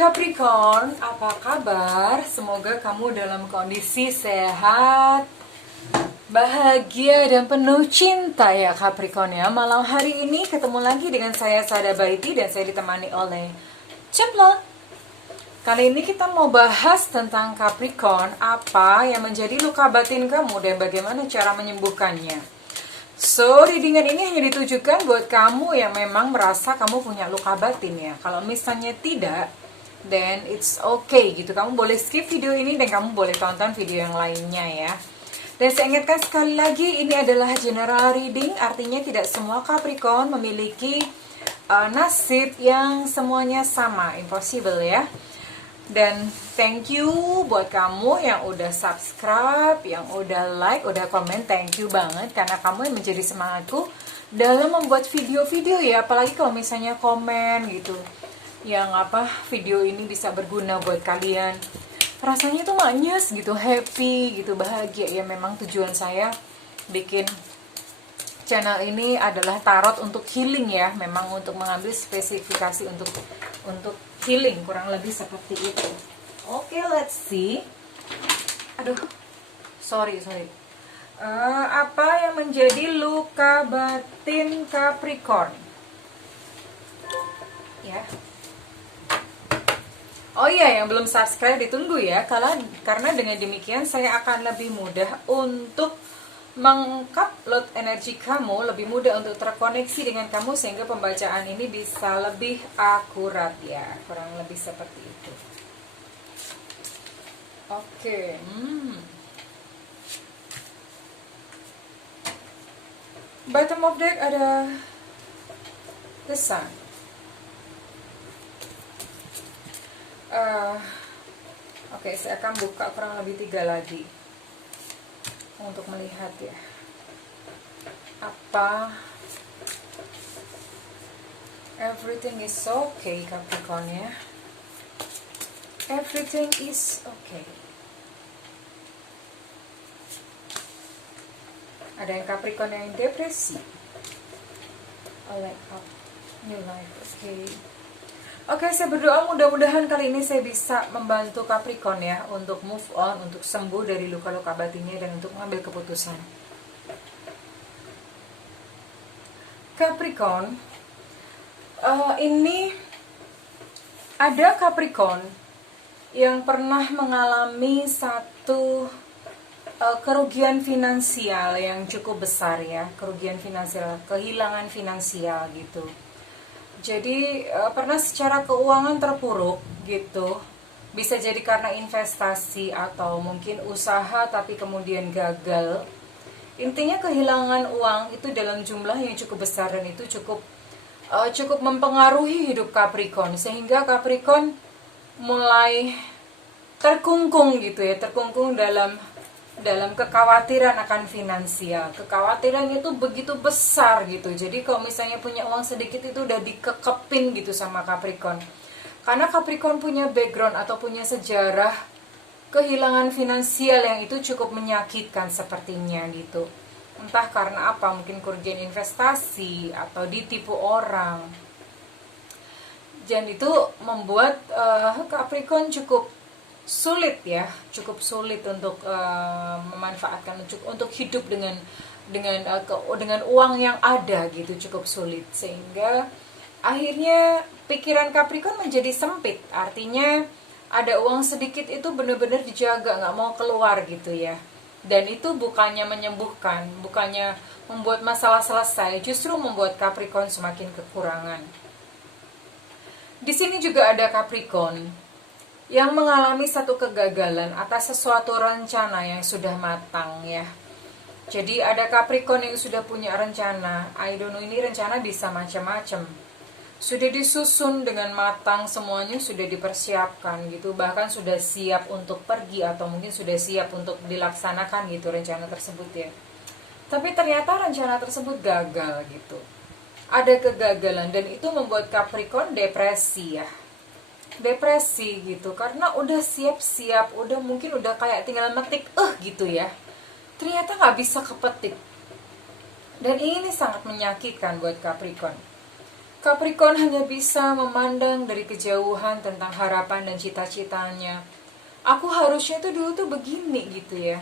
Capricorn, apa kabar? Semoga kamu dalam kondisi sehat, bahagia, dan penuh cinta ya Capricorn ya. Malam hari ini ketemu lagi dengan saya Sada Baiti dan saya ditemani oleh Cemplon. Kali ini kita mau bahas tentang Capricorn, apa yang menjadi luka batin kamu dan bagaimana cara menyembuhkannya. So, readingan ini hanya ditujukan buat kamu yang memang merasa kamu punya luka batin ya. Kalau misalnya tidak, then it's okay gitu. Kamu boleh skip video ini dan kamu boleh tonton video yang lainnya ya. Dan saya ingatkan sekali lagi, ini adalah general reading, artinya tidak semua Capricorn memiliki nasib yang semuanya sama, impossible ya. Dan thank you buat kamu yang udah subscribe, yang udah like, udah komen, thank you banget karena kamu yang menjadi semangatku dalam membuat video-video ya, apalagi kalau misalnya komen gitu. Yang video ini bisa berguna buat kalian. Rasanya tuh manis gitu, happy gitu, bahagia ya. Memang tujuan saya bikin channel ini adalah tarot untuk healing ya, memang untuk mengambil spesifikasi untuk healing, kurang lebih seperti itu. Oke, let's see. Aduh, sorry. Apa yang menjadi luka batin Capricorn? Ya. Oh iya, yang belum subscribe ditunggu ya, karena dengan demikian saya akan lebih mudah untuk mengupload energi kamu, lebih mudah untuk terkoneksi dengan kamu sehingga pembacaan ini bisa lebih akurat ya, kurang lebih seperti itu. Oke. Bottom of deck ada the sun. Oke, saya akan buka kurang lebih 3 lagi untuk melihat ya apa everything is okay Capricorn ya. Everything is okay. Ada yang Capricorn yang depresi. I like up new life. Oke, saya berdoa mudah-mudahan kali ini saya bisa membantu Capricorn ya untuk move on, untuk sembuh dari luka-luka batinnya dan untuk mengambil keputusan. Capricorn, ini ada Capricorn yang pernah mengalami satu kerugian finansial yang cukup besar ya, kerugian finansial, kehilangan finansial gitu. Jadi pernah secara keuangan terpuruk gitu. Bisa jadi karena investasi atau mungkin usaha tapi kemudian gagal. Intinya kehilangan uang itu dalam jumlah yang cukup besar dan itu cukup mempengaruhi hidup Capricorn sehingga Capricorn mulai terkungkung gitu ya, terkungkung dalam kekhawatiran akan finansial. Kekhawatiran itu begitu besar gitu. Jadi kalau misalnya punya uang sedikit itu udah dikekepin gitu sama Capricorn. Karena Capricorn punya background atau punya sejarah kehilangan finansial yang itu cukup menyakitkan sepertinya gitu. Entah karena apa, mungkin kerugian investasi atau ditipu orang. Dan itu membuat Capricorn cukup sulit untuk memanfaatkan untuk hidup dengan uang yang ada gitu, cukup sulit sehingga akhirnya pikiran Capricorn menjadi sempit. Artinya ada uang sedikit itu benar-benar dijaga, nggak mau keluar gitu ya. Dan itu bukannya menyembuhkan, bukannya membuat masalah selesai, justru membuat Capricorn semakin kekurangan. Di sini juga ada Capricorn yang mengalami satu kegagalan atas sesuatu rencana yang sudah matang ya. Jadi ada Capricorn yang sudah punya rencana. I don't know, ini rencana bisa macam-macam. Sudah disusun dengan matang, semuanya sudah dipersiapkan gitu. Bahkan sudah siap untuk pergi atau mungkin sudah siap untuk dilaksanakan gitu rencana tersebut ya. Tapi ternyata rencana tersebut gagal gitu. Ada kegagalan dan itu membuat Capricorn depresi ya. Depresi gitu karena udah siap-siap, mungkin udah kayak tinggal metik gitu ya, ternyata nggak bisa kepetik dan ini sangat menyakitkan buat Capricorn. Capricorn hanya bisa memandang dari kejauhan tentang harapan dan cita-citanya. Aku harusnya tuh dulu tuh begini gitu ya.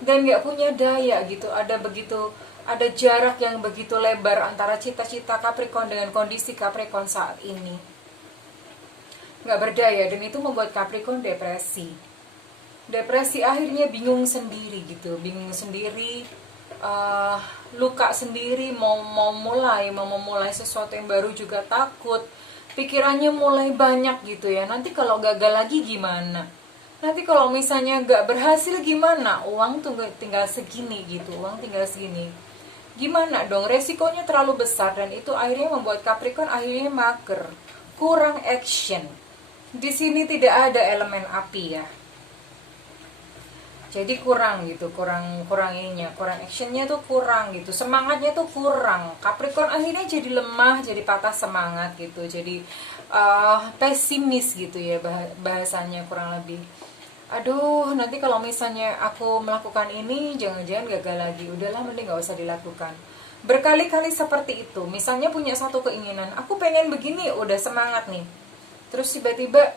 Dan gak punya daya gitu. Ada jarak yang begitu lebar antara cita-cita Capricorn dengan kondisi Capricorn saat ini. Gak berdaya, dan itu membuat Capricorn depresi. Depresi akhirnya bingung sendiri gitu. Bingung sendiri, luka sendiri, mau memulai sesuatu yang baru juga takut, pikirannya mulai banyak gitu ya. Nanti kalau gagal lagi gimana, nanti kalau misalnya gak berhasil gimana, uang tuh tinggal segini gitu, uang tinggal segini, gimana dong, resikonya terlalu besar. Dan itu akhirnya membuat Capricorn akhirnya mager, kurang action. Di sini tidak ada elemen api ya, jadi kurang gitu, kurang ininya, kurang actionnya tuh kurang gitu, semangatnya tuh kurang. Capricorn akhirnya jadi lemah, jadi patah semangat gitu, jadi pesimis gitu ya bahasanya kurang lebih. Aduh, nanti kalau misalnya aku melakukan ini jangan-jangan gagal lagi, udahlah mending gak usah dilakukan. Berkali-kali seperti itu. Misalnya punya satu keinginan, aku pengen begini, udah semangat nih, terus tiba-tiba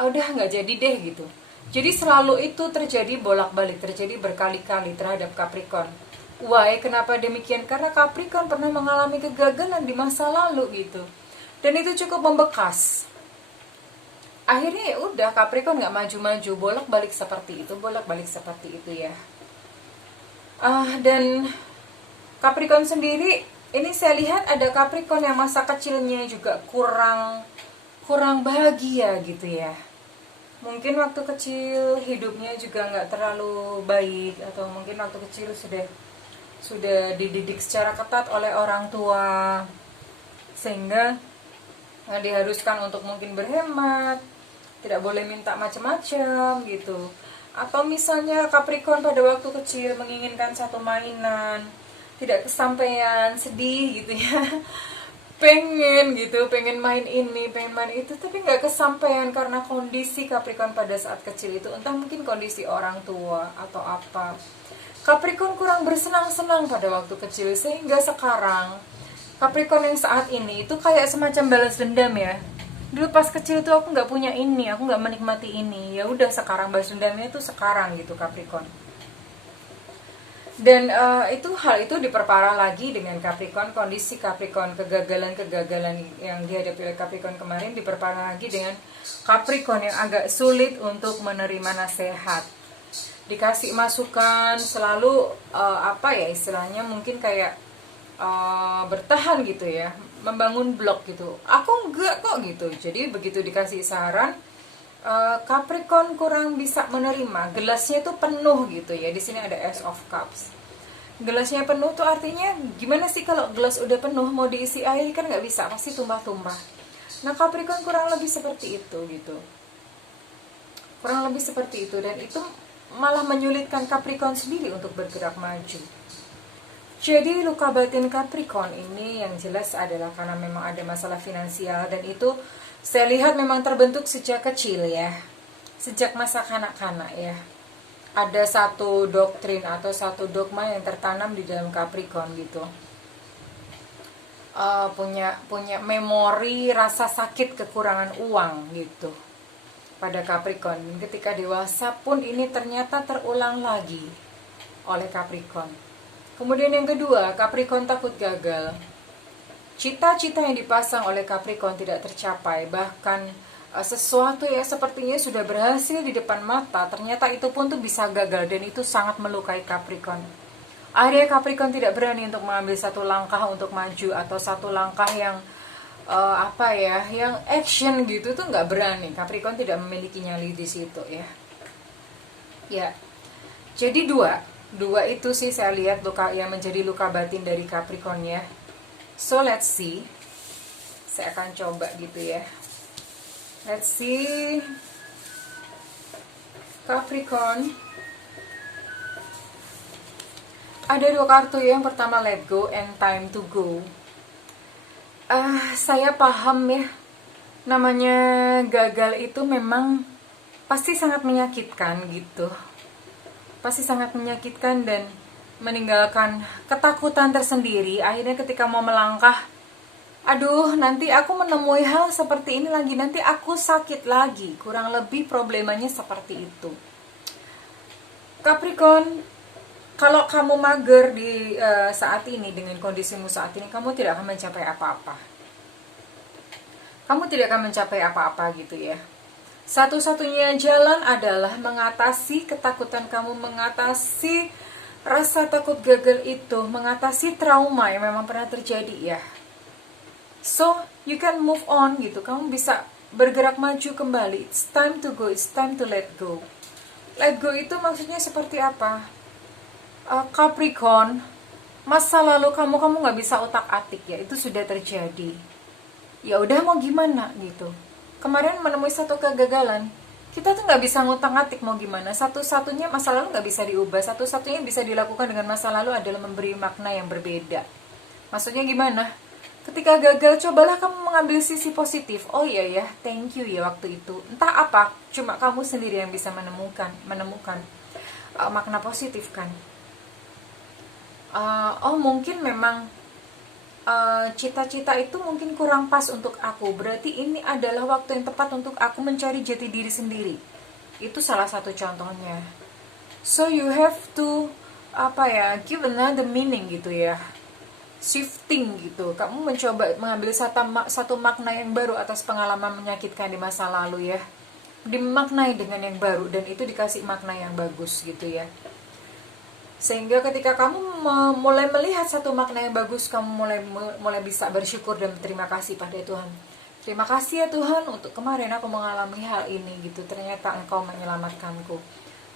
udah nggak jadi deh gitu. Jadi selalu itu terjadi bolak-balik, terjadi berkali-kali terhadap Capricorn. Why? Kenapa demikian? Karena Capricorn pernah mengalami kegagalan di masa lalu gitu. Dan itu cukup membekas. Akhirnya ya udah, Capricorn nggak maju-maju, bolak-balik seperti itu ya. Dan Capricorn sendiri, ini saya lihat ada Capricorn yang masa kecilnya juga kurang bahagia gitu ya. Mungkin waktu kecil hidupnya juga nggak terlalu baik, atau mungkin waktu kecil sudah dididik secara ketat oleh orang tua, sehingga diharuskan untuk mungkin berhemat, tidak boleh minta macam-macam gitu. Atau misalnya Capricorn pada waktu kecil menginginkan satu mainan, tidak kesampaian, sedih gitu ya. pengen main ini, pengen main itu, tapi nggak kesampaian karena kondisi Capricorn pada saat kecil itu, entah mungkin kondisi orang tua atau apa. Capricorn kurang bersenang-senang pada waktu kecil, sehingga sekarang Capricorn yang saat ini itu kayak semacam balas dendam ya. Dulu pas kecil tuh aku nggak punya ini, aku nggak menikmati ini, ya udah sekarang balas dendamnya tuh sekarang gitu Capricorn. Dan hal itu diperparah lagi dengan Capricorn, kondisi Capricorn, kegagalan yang dihadapi oleh Capricorn kemarin diperparah lagi dengan Capricorn yang agak sulit untuk menerima nasihat. Dikasih masukan selalu istilahnya mungkin kayak bertahan gitu ya, membangun blok gitu. Aku enggak kok gitu. Jadi begitu dikasih saran, Capricorn kurang bisa menerima. Gelasnya itu penuh gitu ya. Di sini ada Ace of Cups. Gelasnya penuh tuh artinya gimana sih kalau gelas udah penuh mau diisi air kan nggak bisa, pasti tumpah-tumpah. Nah Capricorn kurang lebih seperti itu gitu. Kurang lebih seperti itu, dan itu malah menyulitkan Capricorn sendiri untuk bergerak maju. Jadi luka batin Capricorn ini yang jelas adalah karena memang ada masalah finansial, dan itu saya lihat memang terbentuk sejak kecil ya, sejak masa kanak-kanak ya. Ada satu doktrin atau satu dogma yang tertanam di dalam Capricorn gitu. Punya memori rasa sakit kekurangan uang gitu pada Capricorn. Ketika dewasa pun ini ternyata terulang lagi oleh Capricorn. Kemudian yang kedua, Capricorn takut gagal. Cita-cita yang dipasang oleh Capricorn tidak tercapai, bahkan sesuatu yang sepertinya sudah berhasil di depan mata, ternyata itu pun tuh bisa gagal, dan itu sangat melukai Capricorn. Akhirnya Capricorn tidak berani untuk mengambil satu langkah untuk maju, atau satu langkah yang yang action gitu tuh nggak berani. Capricorn tidak memiliki nyali di situ ya. Ya, jadi dua itu sih saya lihat luka yang menjadi luka batin dari Capricorn ya. So let's see, saya akan coba gitu ya. Let's see Capricorn. Ada dua kartu ya. Yang pertama let go and time to go. Saya paham ya, namanya gagal itu memang pasti sangat menyakitkan gitu. Pasti sangat menyakitkan dan meninggalkan ketakutan tersendiri. Akhirnya ketika mau melangkah Aduh, nanti aku menemui hal seperti ini lagi, nanti aku sakit lagi. Kurang lebih problemanya seperti itu. Capricorn, kalau kamu mager di saat ini, dengan kondisimu saat ini, kamu tidak akan mencapai apa-apa. Kamu tidak akan mencapai apa-apa gitu ya. Satu-satunya jalan adalah mengatasi ketakutan kamu, mengatasi rasa takut gagal itu, mengatasi trauma yang memang pernah terjadi ya. So, you can move on gitu. Kamu bisa bergerak maju kembali. It's time to go, it's time to let go. Let go itu maksudnya seperti apa? Capricorn, masa lalu kamu nggak bisa otak-atik ya, itu sudah terjadi. Ya udah mau gimana gitu. Kemarin menemui satu kegagalan, kita tuh nggak bisa ngutak-atik mau gimana. Satu-satunya masa lalu nggak bisa diubah. Satu-satunya yang bisa dilakukan dengan masa lalu adalah memberi makna yang berbeda. Maksudnya gimana? Ketika gagal, cobalah kamu mengambil sisi positif. Oh iya ya, thank you ya waktu itu. Entah apa, cuma kamu sendiri yang bisa menemukan makna positif kan. Oh mungkin memang cita-cita itu mungkin kurang pas untuk aku. Berarti ini adalah waktu yang tepat untuk aku mencari jati diri sendiri. Itu salah satu contohnya. So you have to give another meaning gitu ya. Shifting gitu. Kamu mencoba mengambil satu makna yang baru atas pengalaman menyakitkan di masa lalu ya. Dimaknai dengan yang baru dan itu dikasih makna yang bagus gitu ya. Sehingga ketika kamu mulai melihat satu makna yang bagus, kamu mulai bisa bersyukur dan berterima kasih pada Tuhan. Terima kasih ya Tuhan untuk kemarin aku mengalami hal ini gitu. Ternyata Engkau menyelamatkanku.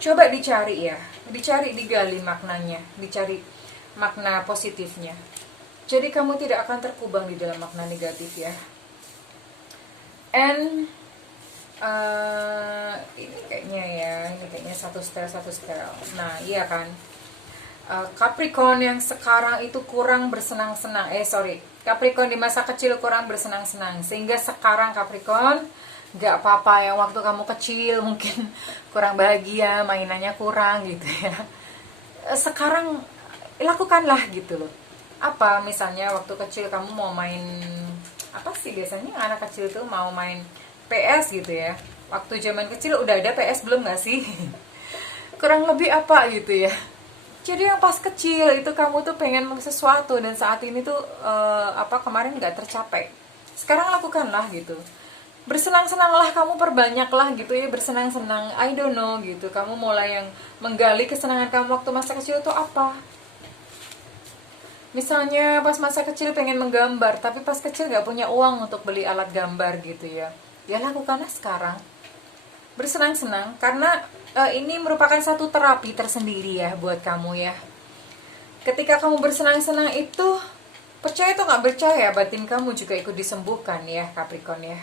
Coba dicari ya, digali maknanya, dicari makna positifnya. Jadi kamu tidak akan terkubang di dalam makna negatif ya. And ini kayaknya satu style. Nah iya kan, Capricorn yang sekarang itu kurang bersenang-senang. Capricorn di masa kecil kurang bersenang-senang, sehingga sekarang Capricorn gak apa-apa yang waktu kamu kecil mungkin kurang bahagia, mainannya kurang gitu ya. Sekarang lakukanlah gitu loh. Apa misalnya waktu kecil kamu mau main apa sih, biasanya anak kecil tuh mau main PS gitu ya. Waktu zaman kecil udah ada PS belum gak sih? Kurang lebih apa gitu ya. Jadi yang pas kecil itu kamu tuh pengen sesuatu dan saat ini tuh kemarin gak tercapai. Sekarang lakukanlah gitu. Bersenang-senanglah, kamu perbanyaklah gitu ya, bersenang-senang. I don't know gitu. Kamu mulai yang menggali kesenangan kamu waktu masa kecil tuh apa? Misalnya pas masa kecil pengen menggambar, tapi pas kecil gak punya uang untuk beli alat gambar gitu ya. Ya lakukanlah sekarang. Bersenang-senang, karena ini merupakan satu terapi tersendiri ya buat kamu ya. Ketika kamu bersenang-senang itu, percaya atau gak percaya, batin kamu juga ikut disembuhkan ya Capricorn ya.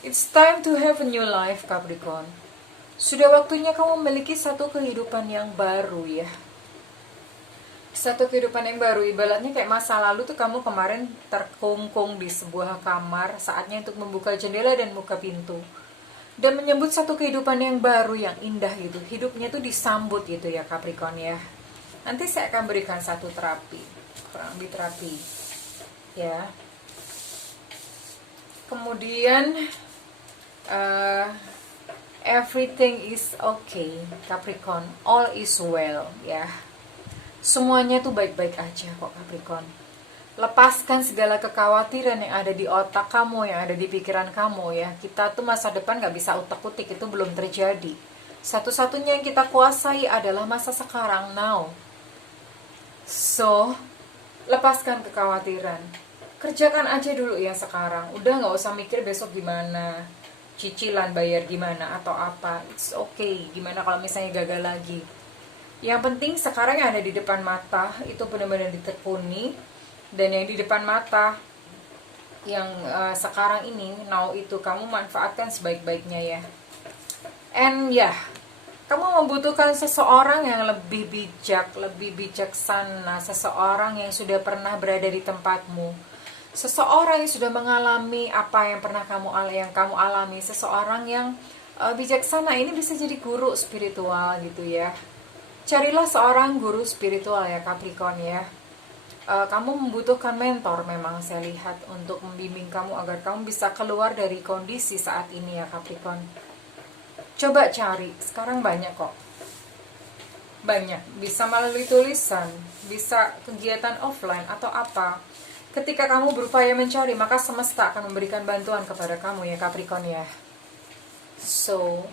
It's time to have a new life Capricorn. Sudah waktunya kamu memiliki satu kehidupan yang baru ya. Satu kehidupan yang baru, ibaratnya kayak masa lalu tuh kamu kemarin terkungkung di sebuah kamar, saatnya untuk membuka jendela dan buka pintu dan menyambut satu kehidupan yang baru yang indah gitu. Hidupnya tuh disambut gitu ya Capricorn ya. Nanti saya akan berikan satu terapi, kurang lebih terapi ya. Kemudian everything is okay Capricorn, all is well ya. Semuanya tuh baik-baik aja kok Capricorn. Lepaskan segala kekhawatiran yang ada di otak kamu, yang ada di pikiran kamu ya. Kita tuh masa depan gak bisa utak-utik, itu belum terjadi. Satu-satunya yang kita kuasai adalah masa sekarang, now. So, lepaskan kekhawatiran. Kerjakan aja dulu ya sekarang. Udah gak usah mikir besok gimana, cicilan bayar gimana atau apa. It's okay, gimana kalau misalnya gagal lagi. Yang penting sekarang yang ada di depan mata itu benar-benar ditekuni, dan yang di depan mata yang sekarang ini, now itu kamu manfaatkan sebaik-baiknya ya. And ya, kamu membutuhkan seseorang yang lebih bijak, lebih bijaksana, seseorang yang sudah pernah berada di tempatmu, seseorang yang sudah mengalami apa yang pernah kamu alami, seseorang yang bijaksana. Ini bisa jadi guru spiritual gitu ya. Carilah seorang guru spiritual ya Capricorn ya. kamu membutuhkan mentor memang saya lihat untuk membimbing kamu agar kamu bisa keluar dari kondisi saat ini ya Capricorn. Coba cari, sekarang banyak kok. Banyak, bisa melalui tulisan, bisa kegiatan offline atau apa. Ketika kamu berupaya mencari, maka semesta akan memberikan bantuan kepada kamu ya Capricorn ya. So,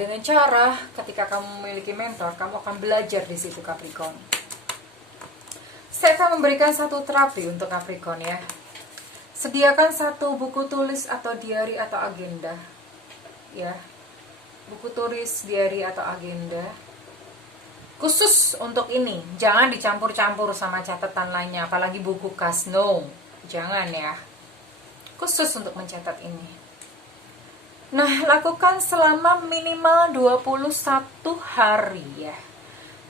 dengan cara ketika kamu memiliki mentor, kamu akan belajar di situ Capricorn. Saya akan memberikan satu terapi untuk Capricorn ya. Sediakan satu buku tulis atau diary atau agenda. Ya. Buku tulis, diary atau agenda. Khusus untuk ini, jangan dicampur-campur sama catatan lainnya, apalagi buku kas. No, jangan ya. Khusus untuk mencatat ini. Nah, lakukan selama minimal 21 hari ya.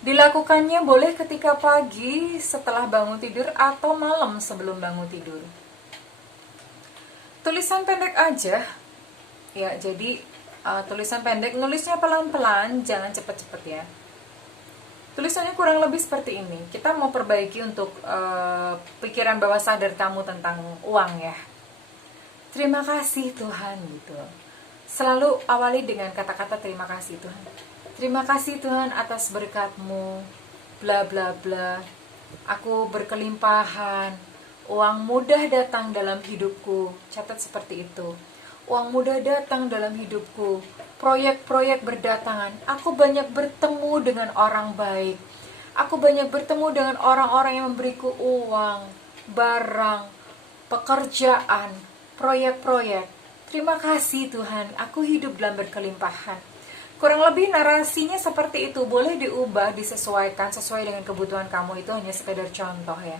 Dilakukannya boleh ketika pagi setelah bangun tidur atau malam sebelum bangun tidur. Tulisan pendek aja. Ya, jadi tulisan pendek, nulisnya pelan-pelan, jangan cepet-cepet ya. Tulisannya kurang lebih seperti ini. Kita mau perbaiki untuk pikiran bawah sadar kamu tentang uang ya. Terima kasih Tuhan gitu. Selalu awali dengan kata-kata terima kasih Tuhan. Terima kasih Tuhan atas berkat-Mu, bla bla bla. Aku berkelimpahan, uang mudah datang dalam hidupku. Catat seperti itu. Uang mudah datang dalam hidupku. Proyek-proyek berdatangan. Aku banyak bertemu dengan orang baik. Aku banyak bertemu dengan orang-orang yang memberiku uang, barang, pekerjaan, proyek-proyek. Terima kasih Tuhan, aku hidup dalam berkelimpahan. Kurang lebih narasinya seperti itu, boleh diubah, disesuaikan sesuai dengan kebutuhan kamu, itu hanya sekedar contoh ya.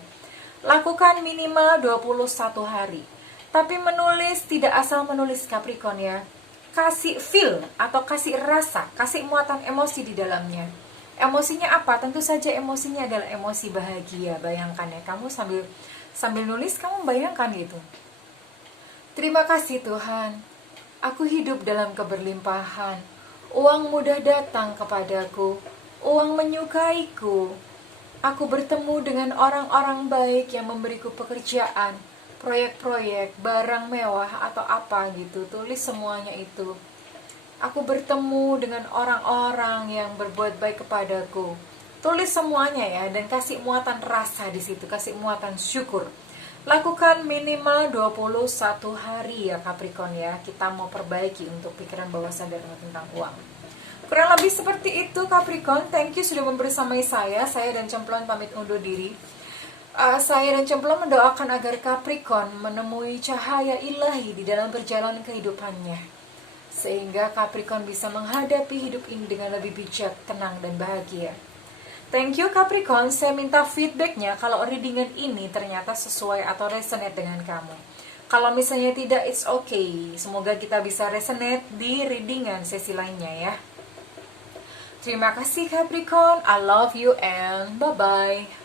Lakukan minimal 21 hari. Tapi menulis tidak asal menulis Capricorn ya. Kasih feel atau kasih rasa, kasih muatan emosi di dalamnya. Emosinya apa? Tentu saja emosinya adalah emosi bahagia. Bayangkan ya, kamu sambil nulis kamu bayangkan gitu. Terima kasih Tuhan, aku hidup dalam keberlimpahan. Uang mudah datang kepadaku, uang menyukaiku. Aku bertemu dengan orang-orang baik yang memberiku pekerjaan, proyek-proyek, barang mewah atau apa gitu. Tulis semuanya itu. Aku bertemu dengan orang-orang yang berbuat baik kepadaku. Tulis semuanya ya, dan kasih muatan rasa di situ, kasih muatan syukur. Lakukan minimal 21 hari ya Capricorn ya. Kita mau perbaiki untuk pikiran bawah sadar tentang uang. Kurang lebih seperti itu Capricorn. Thank you sudah membersamai saya. Saya dan Cemplon pamit undur diri. Saya dan Cemplon mendoakan agar Capricorn menemui cahaya ilahi di dalam perjalanan kehidupannya, sehingga Capricorn bisa menghadapi hidup ini dengan lebih bijak, tenang, dan bahagia. Thank you Capricorn, saya minta feedbacknya kalau readingan ini ternyata sesuai atau resonate dengan kamu. Kalau misalnya tidak, it's okay. Semoga kita bisa resonate di readingan sesi lainnya ya. Terima kasih Capricorn, I love you and bye-bye.